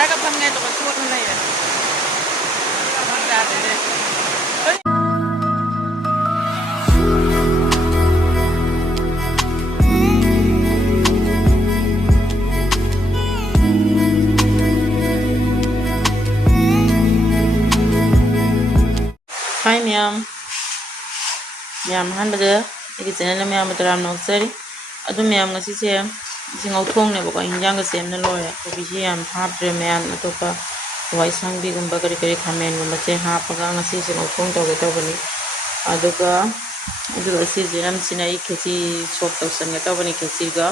ꯌꯥꯔꯒ ꯐꯝꯉꯦ ꯑꯗꯨꯒ ꯁꯣꯠꯅ ꯂꯩꯔꯦ ꯆꯥꯗꯣꯏꯅꯦ Hai miyam hanbada igi channel miyam taram noksari adu miyam ngasi se singau thong ne bako hinjang ga sem na lore kobi si yam hapre miyam atopa wai sangbi gumba kari kari khamen gumba se hapaga ngasi singau thong tawge tawbani aduga si jinam sina I kheci sok tawsan ga tawbani kheci ga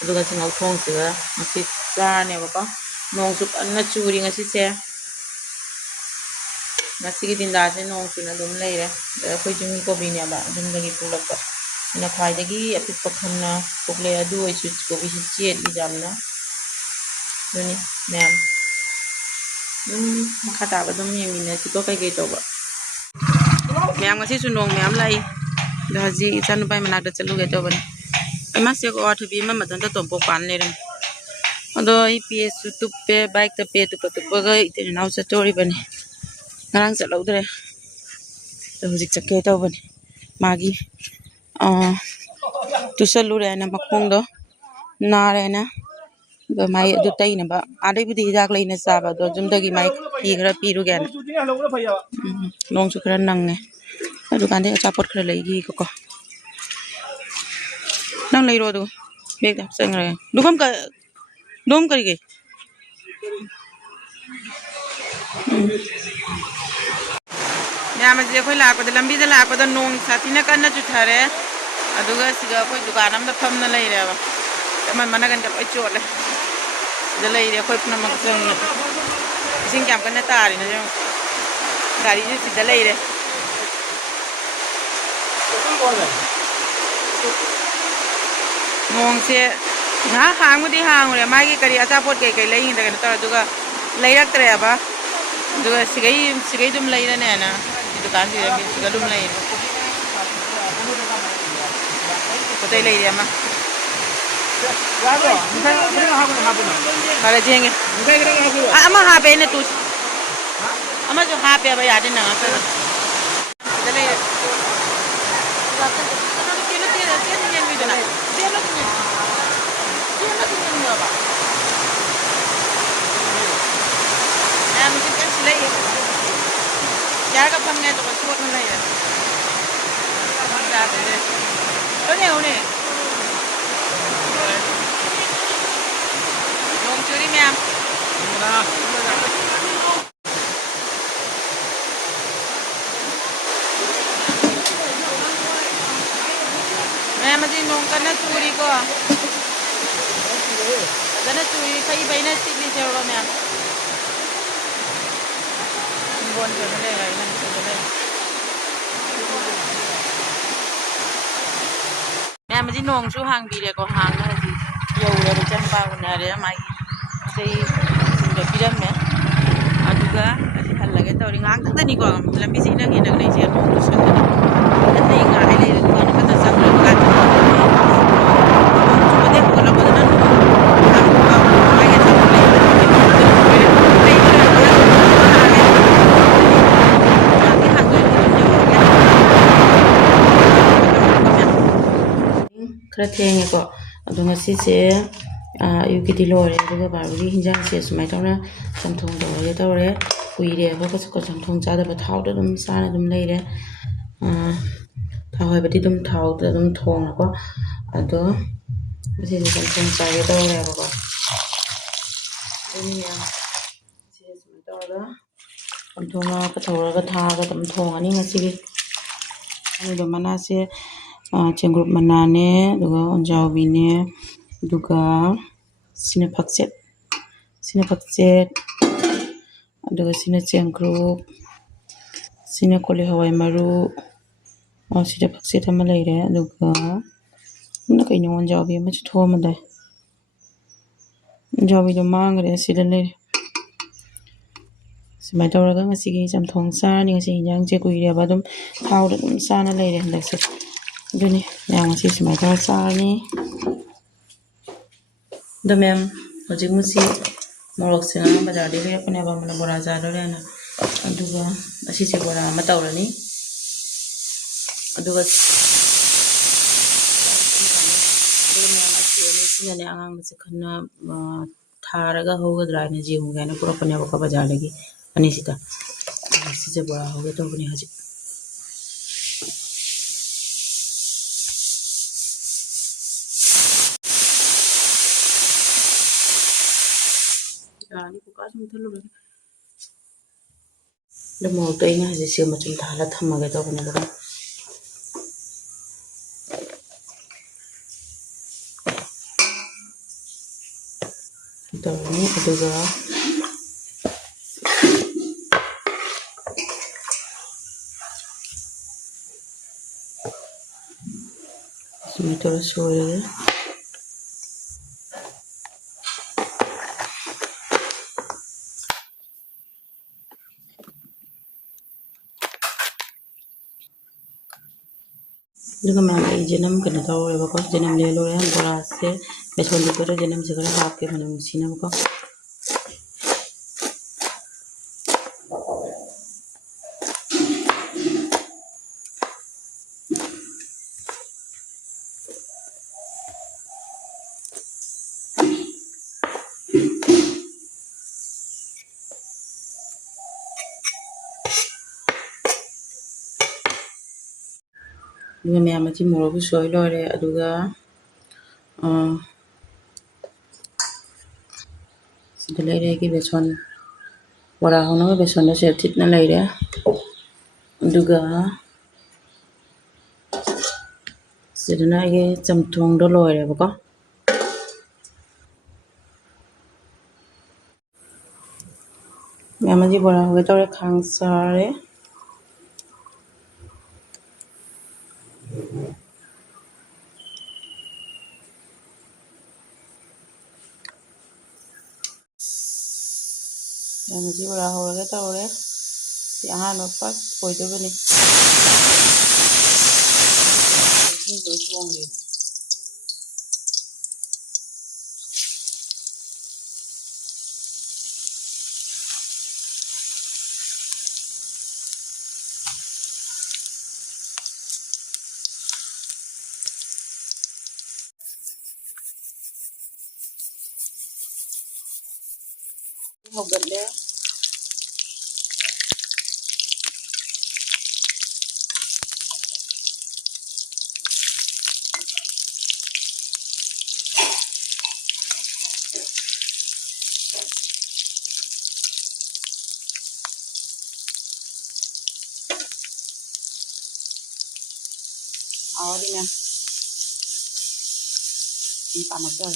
aduga singau thong se ga ngasi chane bako nong sup anna churi ngasi se Nasi dinda se nong chuna dum leire khoi jumi ko bi ne ba dum lagi pulak na khai dagi api pakhanna pokle adu ai chu ko bi chet bi jamna duni mem makata ba dum yemi na si ko kai kai to ba mem ngasi su nong mem lai da ji chanu pai manak da chalu ge to ba ma se ko athu bi ma madan da tompo pan le ram ado ips youtube pe bike ta pe tu ga ite nau sa story bani ngarang chaludre to hujik chakke to bani magi tusalure na makong do nare na do mai adu tai na ba adai budi jak leina sa ba do jumdagi mai pi gra pi ru gen long chu khra nang ne adu kan de achapot khra lei gi ko nang lei ro do bek da sang ra dugam ka dom kari ge यामजे कोई लाको लंबी लाको नोंग साथीना कन्ना चुथारे अदुगा सिगा कोई दुकान अमदा फमना लेरे बा मन मनगन का चोले सिदा लेरे कोई पुनमक संग इसिंग क्याम कन्ना तारी न जो गाड़ी जो सिदा लेरे नोंग से ना हांगुदी हांगुरे मागी करी अचापोट के लेई दगन त अदुगा लेरक्तरे बा अदुगा सिगै दुम लेरने ना दुकान से मिल दुम ले पता ले मा बारे जेंगे अमा हापे ने तू अमा जो हापे अब याद ना सर चले Jaga pamnya tu kau suat mulai ya. Jaga deh. Ini. Nong curi miam. Miam masih nong karena curi ko. Karena curi kai bayi sini cewek miam. Bon cho nó đây là mình cho đây mẹ mà chỉ nong số hàng bị để có hàng nữa gì dầu là được chân bao nè để mày thì xin được đi đâu mẹ à đúng cả thành là cái tàu đi ngang tất nhiên còn làm cái gì nữa thì đằng này chỉ nong số cái này ngại đây là còn cái tờ sắc được cái chúng ta còn là một cái khara thenge ko adunga si se yuki di lore aduga barbari hinjang se sumai tawna chamthong dore tawre kuire ko ko chamthong cha da ba thau da dum sa na dum leire thau hai bati dum thau da dum thong ko ado si se chamthong cha ge tawre ko dunia se sumai tawra chamthong ka thawra ga tha ga dum thong ani ngasi ani do mana se cenggurup manane duga onjawbine duga sinapakset duga sina cenggurup sina koli hawai maru sina pakset ama leire duga na kai ni onjawbi ma chu thoma dai onjawbi do mangre sida leire simai tawraga ngasi gi chamthong sa ni ngasi yang je kuire ba dum thawda dum sa na leire handakse Duni, yang masih semacam besar nih. Udah mem, ojek musik मोरक्स बाजार लेरपने मैंने बोरा चादरेना असीसे बोरा तौरनी मैंने आगाम से खन्ना थारगा होगद्रा जीवगाने पुरपनेबको बाजार अनीसीदा सिसे बोरा होगे तौबनी हजिक यानी कुका सुन मोरक्तो अगर हजिसे मचुम थाला थम्मगे तौबनेबको तौरनी थोड़ा सोए मैं जन्म कहीं तौरेबको जन्म ले लोरे बोरा से बेसन पर जन्म से खरा हाफ के मैंने मुसीनबको मैम मोरक सोई लोरे लेरे की बेसन बोरा होना बेसन से थिटना लेरे सिदना ये चमथोंग लोरेबको मैम बोरा होगे तौरे खांग सारे मैम बोरा होगे तौरे अहान फर्स्ट होइदबनी होगले और मैं पामक दो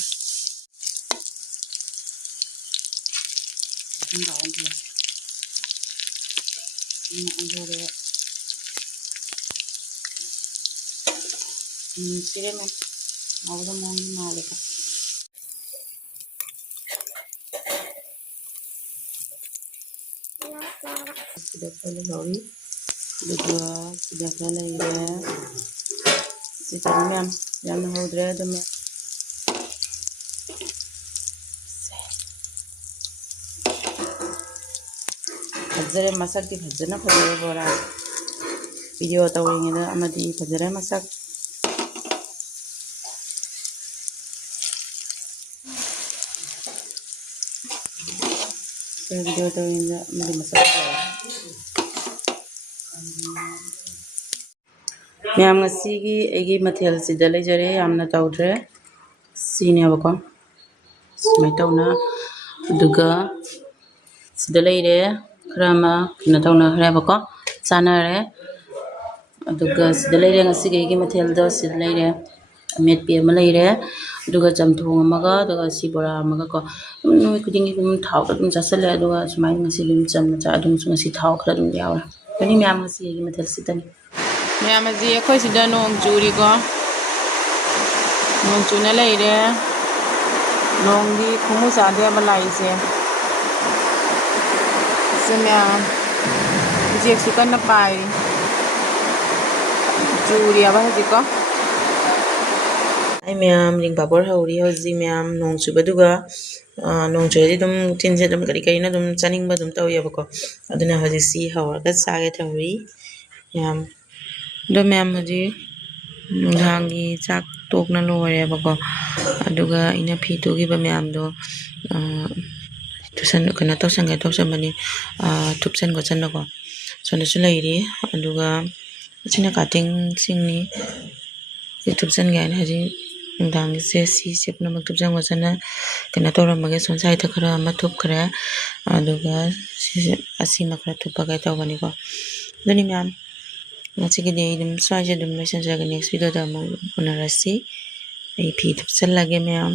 सिरे में मौदा मोंगी मालेका सिदा पहले लौरी सिदा पहले ये सिदा में याना होद्रे तो मैं फजरे मसक की फजना फजरे बोरा वीडियो तौरिंगेदा अमदी फजरे मसक वीडियो तौरिंगेदा अमदी मसक मैम ngasiगी एगी मथेल सिदा लेजरे यामना तौद्रे सिनेबको सुमाय तौना दुगा सिदा लेरे खरामा किना तौना खराबको चानारे अदुगा सिदा लेरे ngasiगी एगी मथेल दो सिदा लेरे मेटपी अमा लेरे अदुगा चमथोंग अमागा अदुगा सि बोरा अमागा को नुई खुदिंगी गुम थाव अदुम चासले अदुगा सुमाय ngasi दुम चमना चा अदुम ngasi थाव खरा दुम यावरा कनी मैम ngasi एगी मथेल सिदानी मैम जी अखोय सिदा नोंग चूरी को नोंग चूना लेरे नोंगी खुमु सादे अमा लाइसे से मैम जी सुकन पाई चूरी अब हजिको ꯑꯩ ꯃꯌꯥꯝ ꯔꯤꯡ ꯄꯥꯄꯣꯔ ꯍꯧꯔꯤ ꯍꯧꯖꯤꯛ ꯃꯌꯥꯝ ꯅꯣꯡ ꯆꯨꯕꯗꯨꯒ ꯅꯣꯡ ꯆꯨꯔꯗꯤ ꯑꯗꯨꯝ ꯆꯤꯟꯁꯦ ꯑꯗꯨꯝ ꯀꯔꯤꯅꯣ ꯑꯗꯨꯝ ꯆꯥꯅꯤꯡꯕ ꯑꯗꯨꯝ ꯇꯧꯋꯦꯕꯀꯣ ꯑꯗꯨꯅ ꯍꯧꯖꯤꯛꯁꯤ ꯍꯧꯔꯒ ꯆꯥꯒꯦ ꯇꯧꯔꯤ ꯃꯌꯥꯝ ꯑꯗꯣ ꯃꯌꯥꯝ ꯍꯧꯖꯤꯛ ꯅꯨꯡꯗꯥꯡꯒꯤ ꯆꯥꯛ ꯇꯣꯛꯅ ꯂꯣꯏꯔꯦꯕꯀꯣ ꯑꯗꯨꯒ ꯑꯩꯅ ꯐꯤ ꯇꯨꯈꯤꯕ ꯃꯌꯥꯝꯗꯣ ꯇꯨꯁꯟ ꯀꯩꯅꯣ ꯇꯧꯁꯟꯕꯅꯤ ꯊꯨꯞꯆꯟ ꯈꯣꯠꯆꯟꯕꯀꯣ ꯁꯣꯝꯗꯁꯨ ꯂꯩꯔꯤ ꯑꯗꯨꯒ ꯑꯁꯤꯅ ꯀꯥꯇꯤꯡꯁꯤꯡꯅꯤ ꯁꯤ ꯊꯨꯞꯆꯟꯒꯦ ꯍꯥꯏꯅ ꯍꯧꯖꯤꯛ ꯅꯨꯡꯗꯥꯡꯒꯤꯁꯦ ꯁꯤꯁꯦ ꯄꯨꯝꯅꯃꯛ ꯊꯨꯞꯆꯟ ꯈꯣꯠꯆꯟꯅ ꯀꯩꯅꯣ ꯇꯧꯔꯝꯃꯒꯦ ꯁꯣꯝ ꯁꯥꯏꯗ ꯈꯔ ꯑꯃ ꯊꯨꯞꯈ꯭ꯔꯦ ꯑꯗꯨꯒ ꯁꯤꯁꯦ ꯑꯁꯤꯃ ꯈꯔ ꯊꯨꯞꯄꯒ ꯇꯧꯕꯅꯤꯀꯣ ꯑꯗꯨꯅꯤ ꯃꯌꯥꯝ ꯉꯁꯤꯒꯤꯗꯤ ꯑꯩ ꯑꯗꯨꯝ ꯁ꯭ꯋꯥꯏꯁꯦ ꯑꯗꯨꯝ ꯂꯣꯏꯁꯤꯟꯖꯔꯒꯦ ꯅꯦꯛꯁ ꯚꯤꯗꯤꯑꯣꯗ ꯑꯃꯨꯛ ꯎꯅꯔꯁꯤ ꯑꯩ ꯐꯤ ꯊꯨꯞꯆꯜꯂꯒꯦ ꯃꯌꯥꯝ